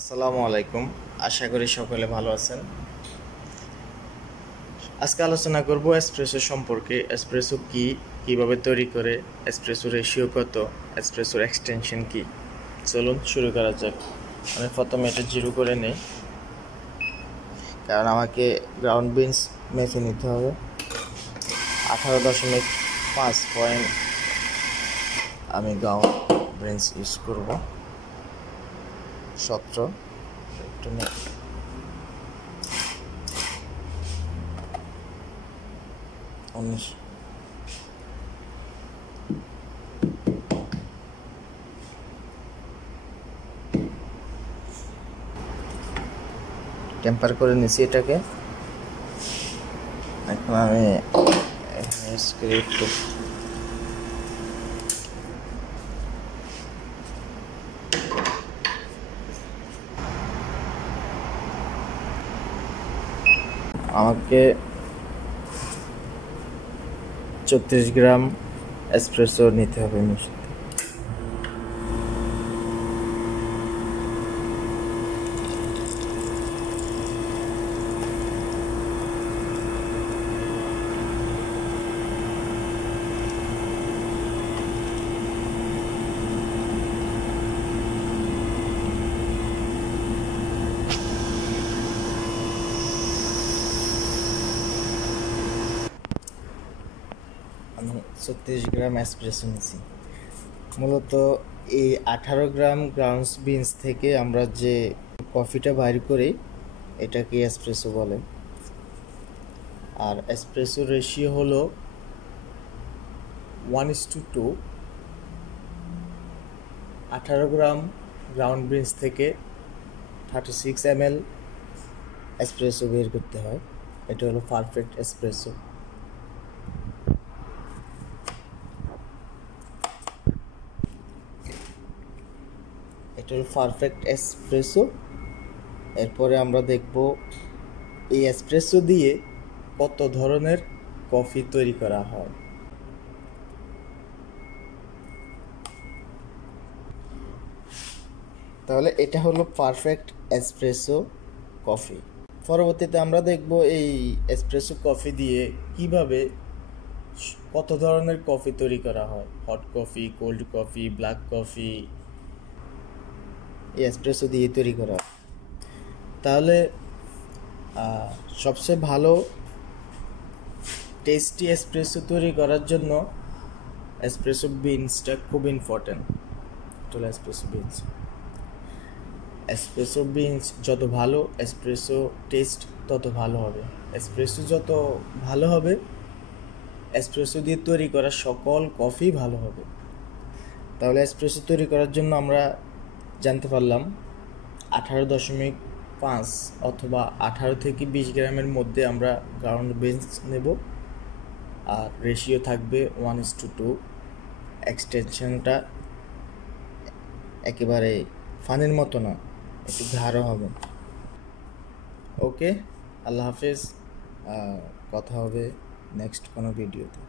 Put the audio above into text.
আসসালামু আলাইকুম। আশা করি সকলে ভালো আছেন। আজকে আলোচনা করব এসপ্রেসো সম্পর্কে। এসপ্রেসো কি, কিভাবে তৈরি করে, এসপ্রেসো রেশিও কত, এসপ্রেসোর এক্সটেনশন কি। চলুন শুরু করা যাক। আমি প্রথমে এটা জিরো করে নেই, কারণ আমাকে গ্রাউন্ড বিনস মেপে নিতে হবে। 18.5 পয়েন্ট আমি গ্রাউন্ড বিনস ইউজ করব। 17 একটু নেই, টেম্পার করে নিছি এটাকে। এখন আমি স্ক্রিপ্ট আমাকে 34 গ্রাম এসপ্রেসো নিতে হবে মিষ্টি। আমি 36 গ্রাম এসপ্রেসো নিয়েছি। মূলত এই 18 গ্রাম গ্রাউন্ডস বিনস থেকে আমরা যে কফিটা বাইর করি এটাকে এসপ্রেসো বলে। আর এসপ্রেসো রেশিও হলো 1:2। 18 গ্রাম গ্রাউন্ড বিনস থেকে 36 ml এসপ্রেসো বের করতে হয়। এটা হলো পারফেক্ট এসপ্রেসো। এটা হলো পারফেক্ট এসপ্রেসো। এরপরে আমরা দেখব এই এসপ্রেসো দিয়ে কত ধরনের কফি তৈরি করা হয়। তাহলে এটা হলো পারফেক্ট এসপ্রেসো কফি। পরবর্তীতে আমরা দেখব এই এসপ্রেসো কফি দিয়ে কিভাবে কত ধরনের কফি তৈরি করা হয়। Hot coffee, cold coffee, black coffee এই এসপ্রেসো দিয়ে তৈরি করা হয়। তাহলে সবচেয়ে ভালো টেস্টি এসপ্রেসো তৈরি করার জন্য এসপ্রেসো বিনসটা খুব ইম্পর্টেন্ট। চলো এসপ্রেসো বিনস যত ভালো, এসপ্রেসো টেস্ট তত ভালো হবে। এসপ্রেসো যত ভালো হবে, এসপ্রেসো দিয়ে তৈরি করা সকল কফি ভালো হবে। তাহলে এসপ্রেসো তৈরি করার জন্য আমরা জানতে পারলাম 18.5 অথবা 18 থেকে 20 গ্রামের মধ্যে আমরা গ্রাউন্ড বিনস নেব। আর রেশিও থাকবে 1:2। এক্সটেনশনটা একেবারে ফানির মতো না, একটু গাঢ় হবে। ওকে, আল্লাহ হাফেজ। কথা হবে নেক্সট কোনো ভিডিওতে।